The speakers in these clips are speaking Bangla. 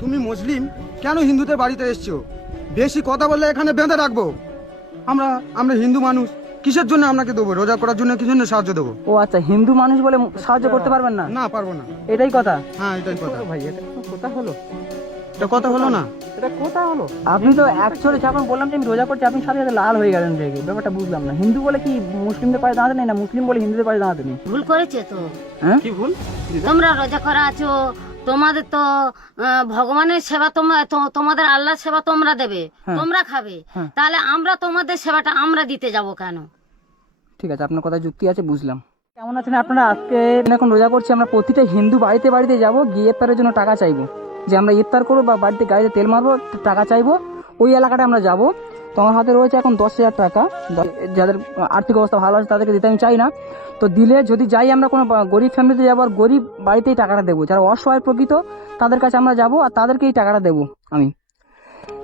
তুমি মুসলিম, কেন হিন্দুদের বাড়িতে এসছো? বেশি কথা বললে এখানে বেঁধে রাখবো। আমরা আমরা হিন্দু মানুষ, কিসের জন্য আপনাকে দেবো? রোজা করার জন্য কি জন্য সাহায্য দেবো? ও আচ্ছা, হিন্দু মানুষ বলে সাহায্য করতে পারবেন না? না, পারবো না। এটাই কথা? হ্যাঁ, এটাই কথা। ভাই এটা কোনো কথা হলো? এটা কথা হলো না। এটা কথা হলো? আপনি তো অ্যাকচুয়ালি যখন বললাম যে আমি রোজা করছি, আপনি সাথে সাথে লাল হয়ে গেলেন রেগে। ব্যাপারটা বুঝলাম না। হিন্দু বলে কি মুসলিমদের পায়ে দাঁড়াতে নেই, না মুসলিম বলে হিন্দুদের পায়ে দাঁড়াতে নেই? ভুল করেছে তো। হ্যাঁ কি ভুল? তোমরা রোজা করা আছো, তোমাদের তো ভগবানের সেবা তোমাদের আল্লাহর সেবা তোমরা দেবে, হ্যাঁ। তোমরা খাবে, হ্যাঁ। তাহলে আমরা তোমাদের সেবাটা আমরা দিতে যাব কেন? ঠিক আছে, আপনার কথা যুক্তি আছে, বুঝলাম। কেমন আছেন আপনারা? আজকে এখন রোজা করছি, আমরা প্রতিটা হিন্দু বাড়িতে বাড়িতে যাব, গিয়ে ইফতারের জন্য টাকা চাইবো, যে আমরা ইফতার করবো বা বাড়িতে গাড়িতে তেল মারবো, টাকা চাইবো। ওই এলাকাটা আমরা যাব। তো আমার হাতে রয়েছে এখন 10,000 টাকা। যাদের আর্থিক অবস্থা ভালো আছে তাদেরকে দিতে আমি চাই না। তো দিলে যদি যাই আমরা কোনো গরিব ফ্যামিলিতে যাবো, আর গরিব বাড়িতেই টাকাটা দেবো। যারা অসহায় প্রকৃত তাদের কাছে আমরা যাব, আর তাদেরকে এই টাকাটা দেবো আমি।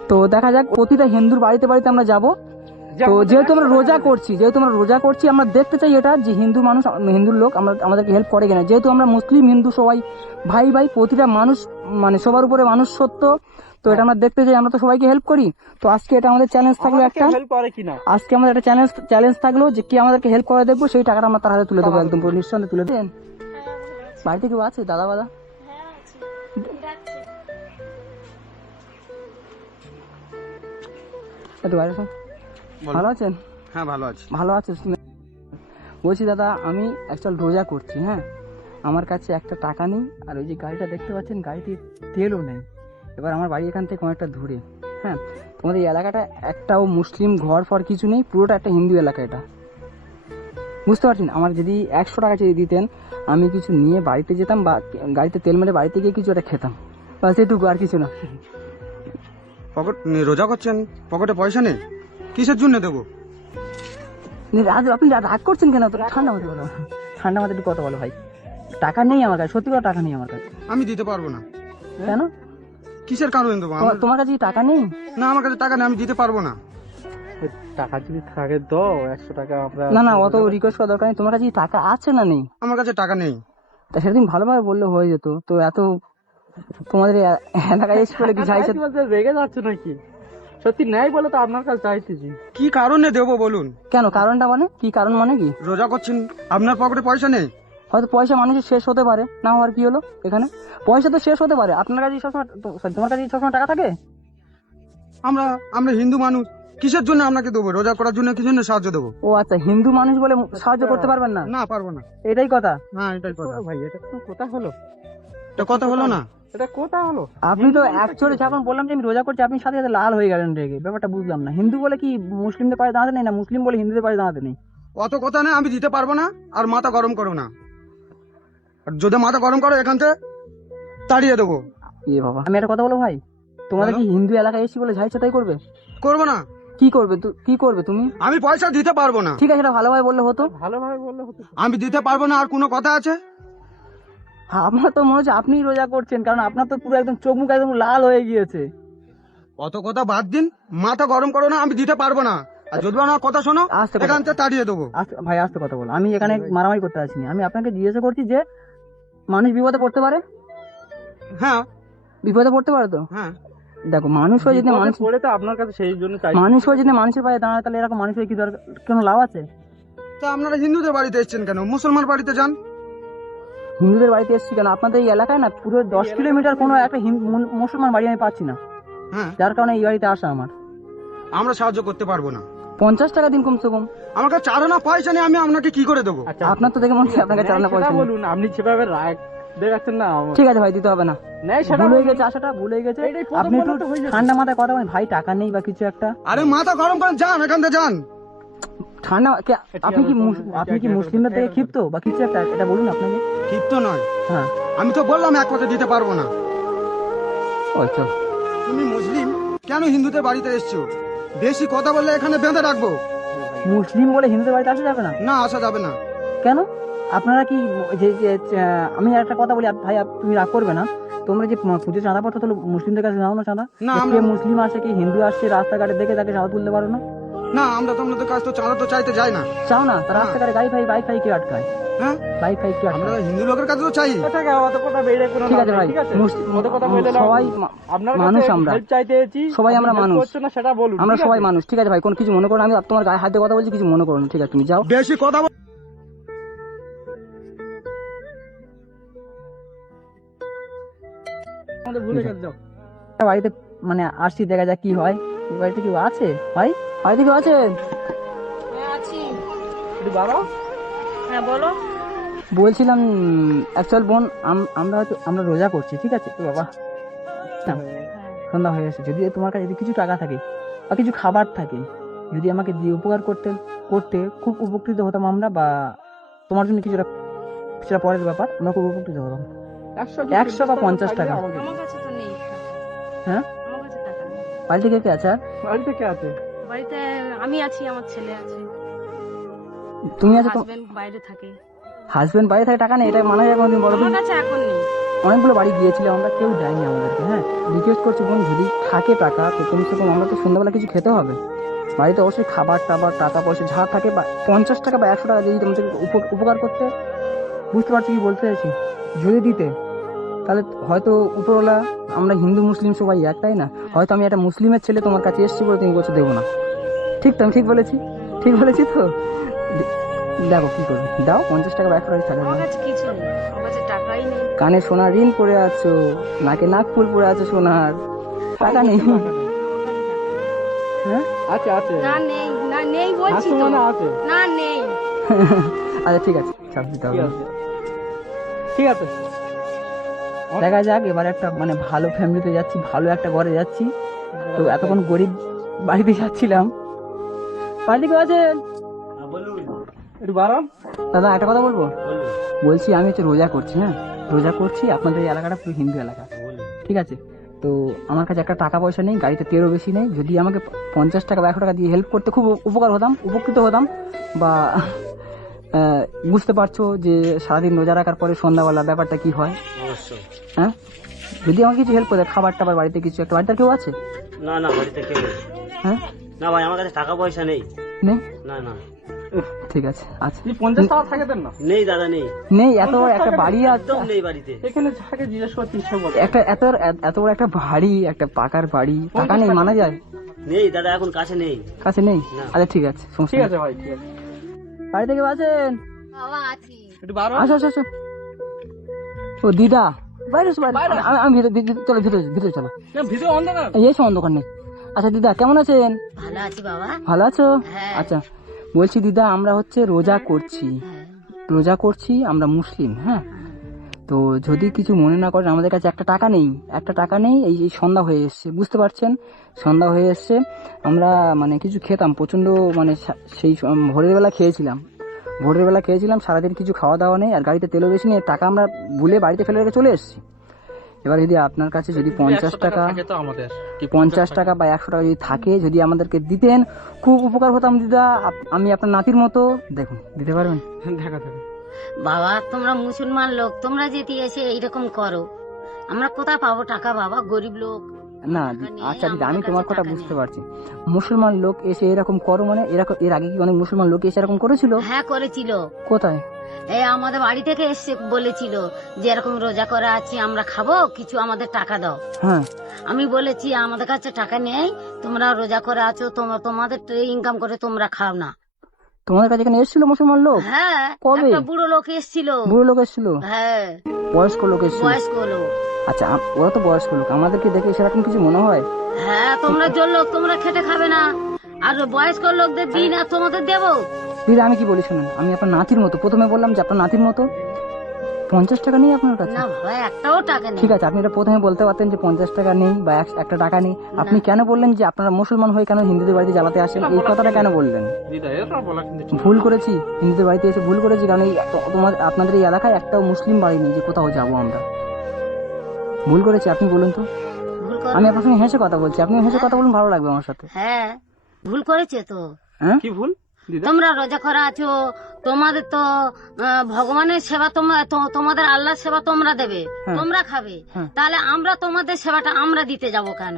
তো দেখা যাক, প্রতিটা হিন্দুর বাড়িতে বাড়িতে আমরা যাব। তো যেহেতু আমরা রোজা করছি, আমরা দেখতে চাই এটা যে হিন্দু মানুষ, হিন্দুর লোক আমাদেরকে হেল্প করে কিনা। যেহেতু আমরা মুসলিম হিন্দু সবাই ভাই ভাই, প্রতিটা মানুষ মানে সবার উপরে মানুষ সত্য। তো এটা আমরা দেখতে চাই, আমরা তো সবাইকে হেল্প করি। তো আজকে এটা আমাদের চ্যালেঞ্জ থাকলো একটা, আজকে আমাদের একটা চ্যালেঞ্জ থাকলো যে কি আমাদেরকে হেল্প করে দেখবো, সেই টাকাটা আমরা তার হাতে তুলে দেবো, একদম পুরো নিঃসন্দেহে তুলে দেন। বাড়িতে কেউ আছে দাদা বাদা? একটু বাইরে শোন। ভালো আছেন? হ্যাঁ, ভালো আছি। ভালো আছে। বলছি দাদা, আমি অ্যাকচুয়াল রোজা করছি, হ্যাঁ, আমার কাছে একটা টাকা নেই, আর ওই যে গাড়িটা দেখতে পাচ্ছেন, গাড়িতে তেলও নেই। এবার আমার বাড়ি এখান থেকে অনেকটা দূরে, হ্যাঁ, তোমাদের এই এলাকাটা একটাও মুসলিম ঘর ফর কিছু নেই, পুরোটা একটা হিন্দু এলাকা এটা, বুঝতে পারছেন? আমার যদি 100 টাকা যদি দিতেন, আমি কিছু নিয়ে বাড়িতে যেতাম, বা গাড়িতে তেল মেরে বাড়িতে গিয়ে কিছু একটা খেতাম, বাস এটুকু, আর কিছু না। পকেট রোজা করছেন, পকেটে পয়সা নেই, কিসের জন্য দেবো? আপনি রাগ করছেন কেন? তো ঠান্ডা মাথায় বলো, ঠান্ডা মাথায় একটু কথা বলো ভাই। টাকা নেই আমার কাছে, সত্যি করে টাকা নেই আমার কাছে। আমি দিতে পারবো না। কেন? কিসের কারণে দেবো? তোমার কাছে কি টাকা নেই? না, আমার কাছে টাকা নেই, আমি দিতে পারবো না। টাকা যদি থাকে দাও, 100 টাকা আমরা। না, অত রিকোয়েস্ট করা দরকার নেই। তোমার কাছে কি টাকা আছে না নেই? আমার কাছে টাকা নেই। তা সেদিন ভালোভাবে বললে হয়ে যেত। তো এত তোমাদের এলাকায় এসে বলে কি চাইছে? রেগে যাচ্ছে নাকি? সত্যি নেই বলে তো আপনার কাছে চাইতেছি। কি কারণে দেবো বলুন? কেন কারণটা মানে কি? কারণ মানে কি? রোজা করছেন, আপনার পকেটে পয়সা নেই। হয়তো পয়সা মানুষের শেষ হতে পারে, না হওয়ার কি হলো? এখানে পয়সা তো শেষ হতে পারে। আপনার কাছে সবসময়, তোমার কাছে সবসময় টাকা থাকে? আমরা আমরা হিন্দু মানুষ, কিসের জন্য আপনাকে দেবো? রোজা করার জন্য কি জন্য সাহায্য দেবো? ও আচ্ছা, হিন্দু মানুষ বলে সাহায্য করতে পারবেন না? না, পারবো না। এটাই কথা? হ্যাঁ, এটাই কথা। ভাই এটা কোনো কথা হলো? এটা কথা হলো না। এটা কথা হলো? আপনি তো অ্যাকচুয়ালি যখন বললাম যে আমি রোজা করছি, আপনি সাথে সাথে লাল হয়ে গেলেন রেগে। ব্যাপারটা বুঝলাম না। হিন্দু বলে কি মুসলিমদের পায়ে দাঁড়াতে নেই, না মুসলিম বলে হিন্দুদের পায়ে দাঁড়াতে নেই? অত কথা নেই, আমি দিতে পারবো না। আর মাথা গরম করো না। আর যদি মাথা গরম করো, এখান থেকে তাড়িয়ে দেবো। ইয়ে বাবা, আমি একটা কথা বলো ভাই, তোমাদের কি হিন্দু এলাকায় এসি বলে ঝাই তাই করবে? করবো না। কি করবে? কি করবে তুমি? আমি পয়সা দিতে পারবো না। ঠিক আছে, এটা ভালোভাবে বললে হতো। ভালোভাবে বললে হতো। আমি দিতে পারবো না। আর কোনো কথা আছে? হ্যাঁ, আপনার তো মনে হচ্ছে আপনিই রোজা করছেন, কারণ আপনার তো পুরো একদম চোখ মুখ একদম লাল হয়ে গিয়েছে। অত কথা বাদ দিন, মাথা গরম করো না। আমি দিতে পারবো না। আর যদি আমার কথা শোনো, আস্তে কথা। এখান থেকে তাড়িয়ে দেবো। ভাই আস্তে কথা বলো। আমি এখানে মারামারি করতে আসিনি। আমি আপনাকে জিজ্ঞাসা করছি যে মানুষ বিপদে পড়তে পারে? হ্যাঁ, বিপদে পড়তে পারে তো? হ্যাঁ। দেখো, মানুষ হয়ে যদি মানুষ পড়ে তো আপনার কাছে সেই জন্য চাই। মানুষ হয়ে যদি মানুষের পায়ে দাঁড়ায়, তাহলে এরকম মানুষের কি দরকার, কোনো লাভ আছে? তা আপনারা হিন্দুদের বাড়িতে এসেছেন কেন? মুসলমান বাড়িতে যান। হিন্দুদের বাড়িতে এসেছি কেন? আপনাদের এই এলাকায় না পুরো 10 কিলোমিটার কোনো একটা মুসলমান বাড়ি আমি পাচ্ছি না, হ্যাঁ, যার কারণে এই বাড়িতে আসা আমার। আমরা সাহায্য করতে পারবো না। 50 টাকা দিন কমসে কম। আমার কাছে চারানা পয়সা নেই, আমি আপনাকে কি করে দেবো? আচ্ছা, আপনার তো দেখে মনে হচ্ছে আপনার কাছে চালানো পয়সা নেই। বলুন, আপনি যেভাবে রাগ দেখাচ্ছেন না। ঠিক আছে ভাই, দিতে হবে না। নেই সেটা ভুল হয়ে গেছে, আশাটা ভুল হয়ে গেছে। এইটাই প্রথম আপনি একটু বলতে হয়ে যাচ্ছে। ঠান্ডা মাথায় কথা বলেন ভাই, টাকা নেই বা কিছু একটা। আরে মাথা গরম করেন, যান এখান থেকে যান। ঠান্ডা আপনি কি মুসলিমদের থেকে ক্ষিপ্ত বা কিছু একটা, এটা বলুন আপনাকে। ঠিক তো নয়। হ্যাঁ, আমি তো বললাম এক কথা দিতে পারবো না। ওই তো। তুমি মুসলিম, কেন হিন্দুদের বাড়িতে এসছো? বেশি কথা বললে এখানে বেঁধে রাখবো। মুসলিম বলে হিন্দুদের বাড়িতে আসা যাবে না? না, আসা যাবে না। কেন? আপনারা কি আমি একটা কথা বলি ভাই, তুমি রাগ করবে না? তোমরা যে পুজো চাঁদা পড়তো, তাহলে মুসলিমদের কাছে নাও না চাঁদা? না, কে মুসলিম আসে কি হিন্দু আসছে রাস্তাঘাটে দেখে তাকে চাঁদা তুলতে পারো না? না, আমরা তো আপনাদের কাছ তো চাঁদা তো চাইতে যাই না। চাও না? তার রাস্তাঘাটে গাড়ি ফাই বাইক ফাই কে আটকায়? হ্যাঁ, বাইক ফাই কে আমরা আটকায়? হিন্দু লোকের কাছে তো চাই। এটাকে অত কথা বেড়ে কোনো ঠিক লাভ আছে নেই, ভাই, ঠিক আছে? অত কথা বলে লাভ সবাই নেই। আপনার মানুষ কাছে আমরা। হেল্প চাইতে এসেছি, সবাই আমরা আপনি help মানুষ। করছেন না সেটা বলুন, আমরা ঠিক সবাই আছে? মানুষ, ঠিক আছে ভাই, কোনো কিছু মনে করো না, আমি তোমার গায়ে হাতে কথা বলছি, কিছু মনে করো না, ঠিক আছে তুমি যাও। বেশি কথা আমাদের ভুলে গেছে, যাও। বাড়িতে মানে আসছি, দেখা যাক কি হয়। এই বাড়িতে কেউ আছে ভাই? বাড়িতে কেউ আছে? হ্যাঁ আছি। একটু বাড়াও। হ্যাঁ বলো। বলছিলাম অ্যাকচুয়াল বোন, আমরা রোজা করছি, ঠিক আছে? তো বাবা না, সন্ধ্যা হয়ে গেছে, যদি তোমার কাছে যদি কিছু টাকা থাকে বা কিছু খাবার থাকে, যদি আমাকে দিয়ে উপকার করতে খুব উপকৃত হতাম আমরা, বা তোমার জন্য কিছুটা সেটা পরের ব্যাপার, আমরা খুব উপকৃত হতাম। 100 বা 50 টাকা। আমার কাছে তো নেই টাকা। হ্যাঁ, আমার কাছে টাকা নেই। বাড়িতে কে কে আছে? আর বাড়িতে কে আছে? বাড়িতে আমি আছি, আমার ছেলে আছে, তুমি আছো? হাজবেন্ড বাইরে থাকে। হাজবেন্ড বাইরে থাকে, টাকা নেই, এটা মানা যায় কোনোদিন? বলো তো। আমার কাছে এখন নেই। অনেকগুলো বাড়ি গিয়েছিলাম আমরা, কেউ দেয়নি আমাদেরকে। হ্যাঁ, রিকোয়েস্ট করছি বোন, যদি থাকে টাকা তো কমসে কম আমরা তো সন্ধ্যাবেলা কিছু খেতে হবে। বাড়িতে অবশ্যই খাবার টাবার টাকা পয়সা যা থাকে, বা 50 টাকা বা 100 টাকা দিয়ে তোমাদের উপকার করতে, বুঝতে পারছি কি বলতে চাইছি, যদি দিতে, তাহলে হয়তো উপরওয়ালা, আমরা হিন্দু মুসলিম সবাই এক, তাই না? হয়তো আমি একটা মুসলিমের ছেলে তোমার কাছে এসেছি বলে তুমি বলছো দেবো না। ঠিক তো? আমি ঠিক বলেছি? ঠিক বলেছি তো? দেখো কি করবে, দাও 50 টাকা বা 100 টাকা থাকে। আমার কাছে কিছু নেই, আমার কাছে টাকাই নেই। কানে সোনার রিং পরে আছো, নাকে নাক ফুল পরে আছো সোনার, টাকা নেই? হ্যাঁ, আছে আছে, না নেই, না নেই বলছি আছে তো। মানে আছে। না নেই। আচ্ছা ঠিক আছে, চাপ দিতে হবে ঠিক না। আছে, ঠিক আছে। দেখা যাক, এবার একটা মানে ভালো ফ্যামিলিতে যাচ্ছি, ভালো একটা ঘরে যাচ্ছি। তো এতক্ষণ গরিব বাড়িতে যাচ্ছিলাম। বাড়িতে কেউ আছেন? একটু বাড়াও। দাদা একটা কথা বলবো? বলছি আমি হচ্ছে রোজা করছি, হ্যাঁ রোজা করছি, আপনাদের এই এলাকাটা পুরো হিন্দু এলাকা, ঠিক আছে? তো আমার কাছে একটা টাকা পয়সা নেই, গাড়িতে তেলও বেশি নেই, যদি আমাকে 50 টাকা বা 100 টাকা দিয়ে হেল্প করতে খুব উপকার হতাম, উপকৃত হতাম। বা বুঝতে পারছো যে সারাদিন রোজা রাখার পরে সন্ধ্যাবেলা ব্যাপারটা কি হয়। অবশ্যই। হ্যাঁ, যদি আমাকে কিছু হেল্প করে দেয়, খাবার টাবার বাড়িতে কিছু একটা, বাড়িতে আর কেউ আছে? না না, বাড়িতে কেউ নেই। হ্যাঁ, না ভাই, আমার কাছে টাকা পয়সা নেই। নেই? না না, ঠিক আছে, আছে। এই 50 টাকা থাকে দেন না। নেই দাদা, নেই, নেই? এত বড় একটা বাড়ি আছে, একদম নেই বাড়িতে। এখানে যাকে জিজ্ঞেস করছি সে বলে। এত বড় একটা বাড়ি, একটা পাকার বাড়ি, টাকা নেই মানা যায়? নেই দাদা, এখন কাছে নেই। কাছে নেই? না। আচ্ছা ঠিক আছে, সমস্যা ঠিক নেই। আছে ভাই, ঠিক আছে। বাড়িতে কেউ আছেন? বাবা আছি। একটু বাড়াও। আসো আসো আসো। ও দিদা, বাইরে এসো, বাইরে। আমি চলো ভিতরে চলো, ভিডিও অন্ধকার। এই সব অন্ধকার নেই। আচ্ছা দিদা কেমন আছেন? ভালো আছি বাবা। ভালো আছো? হ্যাঁ। আচ্ছা, বলছি দিদা, আমরা হচ্ছে রোজা করছি, আমরা মুসলিম, হ্যাঁ। তো যদি কিছু মনে না করেন, আমাদের কাছে একটা টাকা নেই, এই সন্ধ্যা হয়ে এসছে, বুঝতে পারছেন? সন্ধ্যা হয়ে এসছে, আমরা মানে কিছু খেতাম প্রচন্ড, মানে সেই ভোরের বেলা খেয়েছিলাম, সারাদিন কিছু খাওয়া দাওয়া নেই, আর গাড়িতে তেলও বেশি নেই, টাকা আমরা ভুলে বাড়িতে ফেলে রেখে চলে এসেছি। এবার যদি আপনার কাছে যদি 50 টাকা, থাকে তো আমাদের 50 টাকা বা 100 টাকা যদি থাকে, যদি আমাদেরকে দিতেন, খুব উপকার হতাম দিদা। আমি আপনার নাতির মতো, দেখুন দিতে পারবেন? দেখা থাকে। বাবা তোমরা মুসলমান লোক, তোমরা যদি এসে এইরকম করো, আমরা কোথায় পাবো টাকা বাবা? গরিব লোক। না টাকা নেই, আচ্ছা দিদা, আমি আমাদের তোমার কাছে কথা টাকা বুঝতে নেই। পারছি। মুসলমান লোক এসে এরকম করো মানে, এর আগে কি অনেক মুসলমান লোক এসে এরকম করেছিল? হ্যাঁ করেছিল। কোথায়? এই আমাদের বাড়ি থেকে এসে বলেছিল যে এরকম রোজা করে আছি, আমরা খাবো, কিছু আমাদের টাকা দাও। হ্যাঁ, আমি বলেছি আমাদের কাছে টাকা নেই, তোমরা রোজা করে আছো, তোমাদের ইনকাম করে তোমরা খাও না। তোমাদের কাছে এখানে এসেছিল মুসলমান লোক? হ্যাঁ, কবে? একটা বুড়ো লোক এসেছিল। বুড়ো লোক এসেছিল? হ্যাঁ, বয়স্ক লোক এসেছিল? বয়স্ক লোক। আচ্ছা, ওরা তো বয়স্ক লোক, আমাদেরকে দেখে সেরকম কিছু মনে হয়? হ্যাঁ, তোমরা জোর লোক, তোমরা খেটে খাবে না, আর বয়স্ক লোকদের দিন আর তোমাদের দেবো। দিদা আমি কি বলি শুনুন, আমি আপনার নাতির মতো, প্রথমে বললাম যে আপনার নাতির মতো, 50 টাকা নেই আপনার কাছে? না বাবা, একটাও টাকা নেই। ঠিক আছে, আপনি এটা প্রথমে বলতে পারতেন যে 50 টাকা নেই বা একটা টাকা নেই। আপনি কেন বললেন যে আপনারা মুসলমান হয়ে কেন হিন্দুদের বাড়িতে জ্বালাতে আসেন, এই কথাটা কেন বললেন? দিদা এটা বলা কিন্তু ঠিক। ভুল করেছি, হিন্দুদের বাড়িতে এসে ভুল করেছি, কারণ এই আপনাদের এই এলাকায় একটাও মুসলিম বাড়ি নেই যে কোথাও যাবো আমরা। ভুল করেছি, আপনি বলুন তো। ভুল করো। আমি আপনার সঙ্গে হেসে কথা বলছি, আপনি হেসে কথা বলুন, ভালো লাগবে আমার সাথে। হ্যাঁ, ভুল করেছে তো। হ্যাঁ, কি ভুল দিদা? তোমরা রোজা করা আছো, তোমাদের তো ভগবানের সেবা, তোমাদের আল্লাহর সেবা তোমরা দেবে, হ্যাঁ। তোমরা খাবে, হ্যাঁ। তাহলে আমরা তোমাদের সেবাটা আমরা দিতে যাব কেন?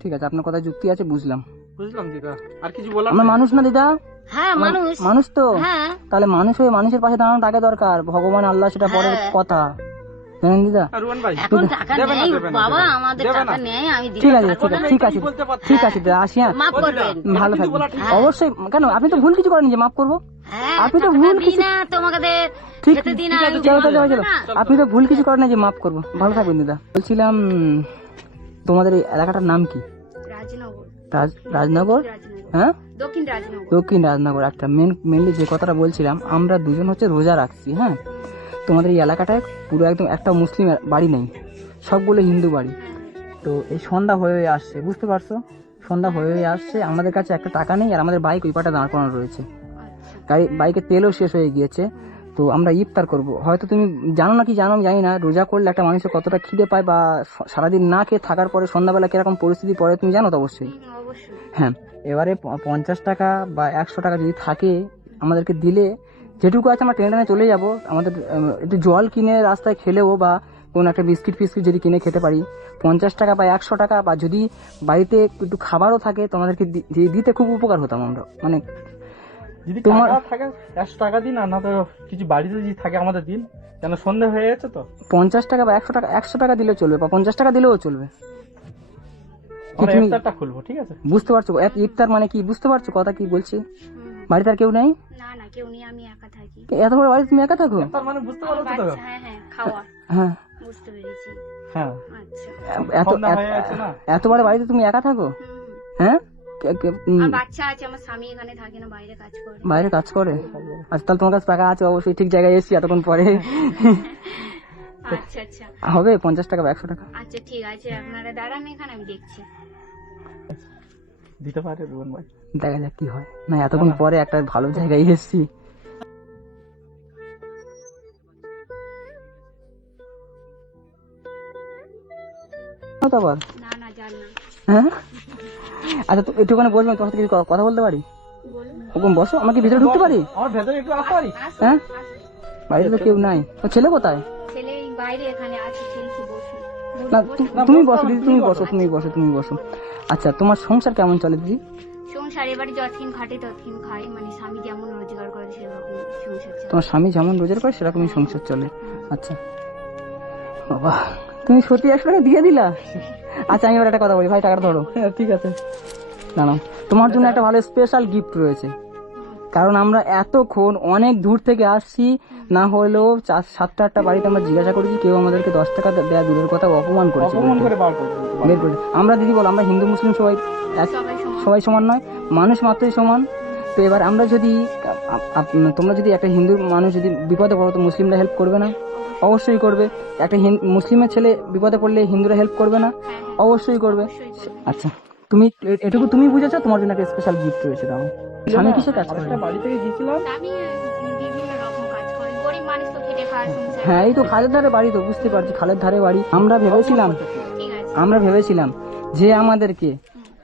ঠিক আছে, আপনার কথা যুক্তি আছে, বুঝলাম। বুঝলাম দিদা, আর কিছু বলার আমরা নেই? মানুষ না দিদা? হ্যাঁ মানুষ। মানুষ তো, হ্যাঁ তাহলে মানুষ হয়ে মানুষের পাশে দাঁড়ানো টাকা দরকার, ভগবান আল্লাহ সেটা পরের কথা, জানেন দিদা? আর রুয়ান ভাই এখন টাকা দেবে না, নেই দেবে না, বাবা, দেবে না। আমাদের দেবে টাকা না। নেই, আমি দিতে ঠিক আছে পারবো না। ঠিক আছে বলতে পারছি। ঠিক আছে দিদা, আসি হ্যাঁ। মাফ ও দিদা, করবেন। ভালো কিন্তু বলা থাকবেন ঠিক অবশ্যই। কেন আপনি তো ভুল কিছু করেন যে মাফ করবো? হ্যাঁ আপনি তো টাকাটা ভুল দিই কিছু- না তোমাদের ঠিক যেতে দিন, ঠিক আমি আছে, চলো বলবো চলো চলো, না। আপনি তো ভুল কিছু করেন না যে মাফ করবো। ভালো থাকবেন দিদা। বলছিলাম তোমাদের এই এলাকাটার নাম কি? রাজনগর। রাজনগর? রাজনগর। হ্যাঁ, দক্ষিণ রাজনগর। দক্ষিণ রাজনগর। একটা মেনলি যে কথাটা বলছিলাম, আমরা দুজন হচ্ছে রোজা রাখছি, হ্যাঁ। তোমাদের এই এলাকাটায় পুরো একদম একটা মুসলিম বাড়ি নেই, সবগুলো হিন্দু বাড়ি। তো এই সন্ধ্যা হয়ে আসছে, বুঝতে পারছো? সন্ধ্যা হয়ে আসছে, আমাদের কাছে একটা টাকা নেই, আর আমাদের বাইক ওই পাটা দাঁড় করানো রয়েছে, গাড়ি বাইকের তেলও শেষ হয়ে গিয়েছে। তো আমরা ইফতার করব। হয়তো তুমি জানো না কি জানো আমি জানি না, রোজা করলে একটা মানুষের কতটা খিদে পায়, বা সারাদিন না খেয়ে থাকার পরে সন্ধ্যাবেলা কিরকম পরিস্থিতি পড়ে তুমি জানো তো অবশ্যই। অবশ্যই। হ্যাঁ, এবারে 50 টাকা বা 100 টাকা যদি থাকে আমাদেরকে দিলে, যেটুকু আছে আমরা ট্রেনে চলে যাব। আমাদের একটু জল কিনে রাস্তায় খেলেও, বা কোনো একটা বিস্কিট ফিস্কিট যদি কিনে খেতে পারি, 50 টাকা বা 100 টাকা, বা যদি বাড়িতে একটু খাবারও থাকে তো আমাদেরকে দিতে খুব উপকার হতাম আমরা। মানে যদি তোমার- টাকা থাকে 100 টাকা দিন, আর না তো কিছু বাড়িতে যদি থাকে আমাদের দিন, কেন সন্ধ্যা হয়ে গেছে তো। 50 টাকা বা 100 টাকা দিলেও চলবে, বা 50 টাকা দিলেও চলবে। আমরা তুমি ইফতারটা খুলবো, ঠিক আছে? বুঝতে পারছো ইফতার মানে কি? বুঝতে পারছো কথা কি বলছি? বাড়িতে আর কেউ নেই? না না কেউ নেই, আমি একা থাকি। এত বড় বাড়ি তুমি একা থাকো? ইফতার মানে বুঝতে পারছো তো? বাচ্চা, হ্যাঁ হ্যাঁ খাওয়া, হ্যাঁ, বুঝতে পেরেছি। হ্যাঁ, আচ্ছা। এত সন্ধ্যা হয়ে গেছে না? এত বড় বাড়িতে তুমি একা থাকো? হ্যাঁ, আর বাচ্চা আছে, আমার স্বামী এখানে থাকে না, বাইরে কাজ করে। বাইরে কাজ করে? আচ্ছা, তাহলে তোমার কাছে টাকা আছে অবশ্যই, ঠিক জায়গায় এসছি এতক্ষণ পরে। আচ্ছা আচ্ছা হবে 50 টাকা বা 100 টাকা? আচ্ছা ঠিক আছে, আপনারা দাঁড়ান এখানে, আমি দেখছি। দিতে পারে রুয়ান ভাই। দেখা যাক কি হয়। না, এতক্ষণ পরে একটা ভালো জায়গায় এসছি। আবার না না যান না, হ্যাঁ, আচ্ছা তো একটুখানি বলবেন, তোমার সাথে কিছু কথা বলতে পারি? বলুন। ওরকম বসো, আমাকে ভিতরে ঢুকতে পারি? আমার ভেতরে একটু আসতে পারি? আসুন, হ্যাঁ, আসুন। বাড়িতে তো কেউ নাই। তো ছেলে কোথায়? ছেলে এই বাইরে এখানে আছে, খেলছি, বসুন। না, বসুন। তুমি বসো দিদি, তুমি বসো, তুমি বসো। আচ্ছা, তোমার সংসার কেমন চলে দিদি? সংসার এবারে যতক্ষণ খাটে ততক্ষণ খাই, মানে স্বামী যেমন রোজগার করে সেরকম সংসার চালায়। তোমার স্বামী যেমন রোজগার করে সেরকমই সংসার চলে। আচ্ছা বাবা, তুমি সত্যি 100 টাকা দিয়ে দিলা? আচ্ছা, আমি এবার একটা কথা বলি ভাই, টাকাটা ধরো। হ্যাঁ, ঠিক আছে। না না, তোমার জন্য একটা ভালো স্পেশাল গিফট রয়েছে। কারণ আমরা এতক্ষণ অনেক দূর থেকে আসছি, না হলেও 7-8টা বাড়িতে আমরা জিজ্ঞাসা করেছি, কেউ আমাদেরকে 10 টাকা দেওয়া দূরের কথা অপমান করেছে। অপমান করে বার করে বের করে আমরা দিদি বল, আমরা হিন্দু মুসলিম সবাই সবাই সমান। সবাই সমান নয়, মানুষ মাত্রই সমান। তো এবার আমরা যদি তোমরা যদি একটা হিন্দু মানুষ যদি বিপদে পড়ো, তো মুসলিমরা হেল্প করবে না? অবশ্যই করবে। একটা মুসলিমের ছেলে বিপদে পড়লে হিন্দুরা হেল্প করবে না? অবশ্যই করবে। আচ্ছা, তুমি এটুকু তুমি বুঝেছো, তোমার জন্য একটা স্পেশাল গিফট রয়েছে। দাও। স্বামী কিসে কাজ করে? একটা বাড়ি থেকে গিয়েছিলাম। স্বামী বিভিন্ন রকম কাজ করে, গরিব মানুষ তো খেটে খাওয়ার সংসার। হ্যাঁ, এই তো খালের ধারে বাড়ি, তো বুঝতে পারছি খালের ধারে বাড়ি। আমরা ভেবেছিলাম যে আমাদেরকে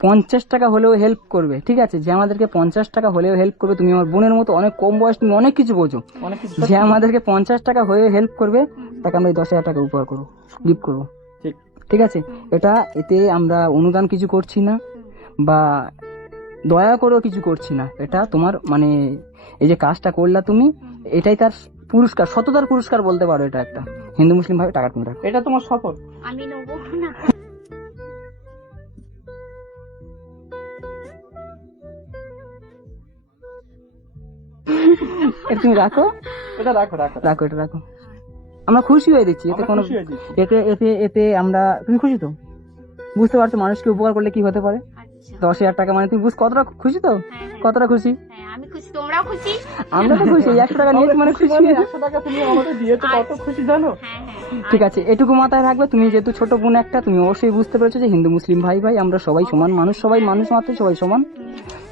50 টাকা হলেও হেল্প করবে, ঠিক আছে, যে আমাদেরকে 50 টাকা হলেও হেল্প করবে। তুমি আমার বোনের মতো অনেক কম বয়স, তুমি অনেক কিছু বোঝো। অনেক কিছু। যে আমাদেরকে 50 টাকা হয়েও হেল্প করবে, তাকে আমরা এই 10,000 টাকা উপহার করবো, গিফট করবো। ঠিক। ঠিক আছে, এতে আমরা অনুদান কিছু করছি না, বা দয়া করেও কিছু করছি না। এটা তোমার মানে এই যে কাজটা করলা তুমি, এটাই তার পুরস্কার, সততার পুরস্কার বলতে পারো। এটা একটা হিন্দু মুসলিম ভাবে টাকা তুমি রাখো। এটা তোমার সফল। আমি নেবো না। এটা তুমি রাখো, এটা রাখো রাখো। রাখো, এটা রাখো। আমরা খুশি হয়ে দিচ্ছি, এতে আমরা কোনো খুশি হয়ে যাচ্ছি। এতে এতে এতে আমরা, তুমি খুশি তো? বুঝতে পারছো মানুষকে উপকার করলে কি হতে পারে? আচ্ছা 10,000 টাকা মানে তুমি কতটা খুশি তো? হ্যাঁ। কতটা খুশি? হ্যাঁ আমি খুশি, তোমরাও খুশি? আমরা তো খুশি, 100 টাকা নিয়েছি মানে খুশি। 100 টাকা তুমি আমাদের দিয়েছো, কত খুশি জানো? হ্যাঁ হ্যাঁ ঠিক আছে, এটুকু মাথায় রাখবে। তুমি যেহেতু ছোট বোন একটা, তুমি অবশ্যই বুঝতে পেরেছো যে হিন্দু মুসলিম ভাই ভাই আমরা সবাই সমান মানুষ, সবাই মানুষ মাত্র, সবাই সমান।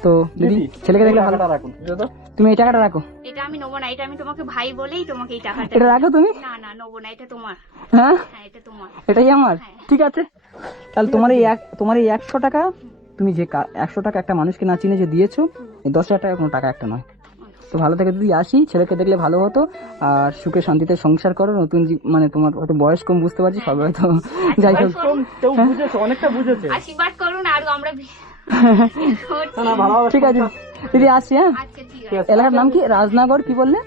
তো দিদি, ছেলেকে দেখলে ভালো। টাকাটা রাখুন, বুঝছো তো? তুমি এই টাকাটা রাখো। এটা আমি নেবো না, এটা আমি তোমাকে ভাই বলেই তোমাকে এই টাকাটা। এটা রাখো তুমি। না না নেবো না, এটা তোমার। হ্যাঁ, হ্যাঁ এটা তোমার। এটাই আমার। ঠিক আছে, তাহলে তোমার এই 100 টাকা, তুমি যে 100 টাকা একটা মানুষকে না চিনে যে দিয়েছো, এই 10,000 টাকা কোনো টাকা একটা নয়। তো ভালো থেকে দিদি আসি, ছেলেকে দেখলে ভালো হতো। আর সুখে শান্তিতে সংসার করো, নতুন মানে তোমার হয়তো বয়স কম, বুঝতে পারছি সবাই হয়তো, যাই হোক কেউ বুঝেছে, অনেকটা বুঝেছে। আশীর্বাদ করুন আর আমরা না ভালো ঠিক আছে দিদি, আসছি। হ্যাঁ, আচ্ছা ঠিক আছে। এলাকার নাম কি? রাজনগর কি বললে?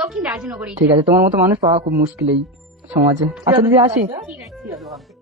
দক্ষিণ রাজনগরী। ঠিক আছে, তোমার মতো মানুষ পাওয়া খুব মুশকিল এই সমাজে। আচ্ছা দিদি, আসি। ঠিক আছে।